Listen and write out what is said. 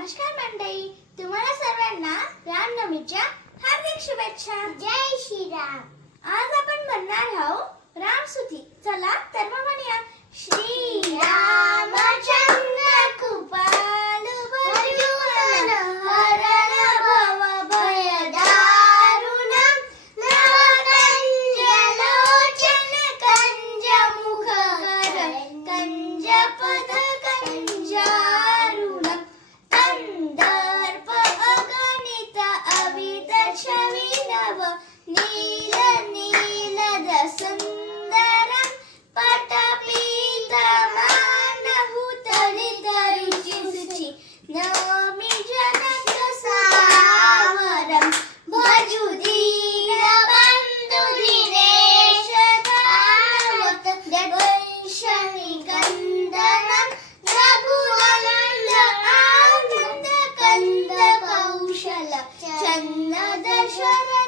नमस्कार मंडळी. तुम्हाला सर्वांना रामनवमीच्या हार्दिक शुभेच्छा. जय श्री दर्शविनव नील नील सुंदरम पटपीत मानहुतलित रुचि सुचि नौमि जनक सावरम भजुदी Shani Gandhara Görüşürüz.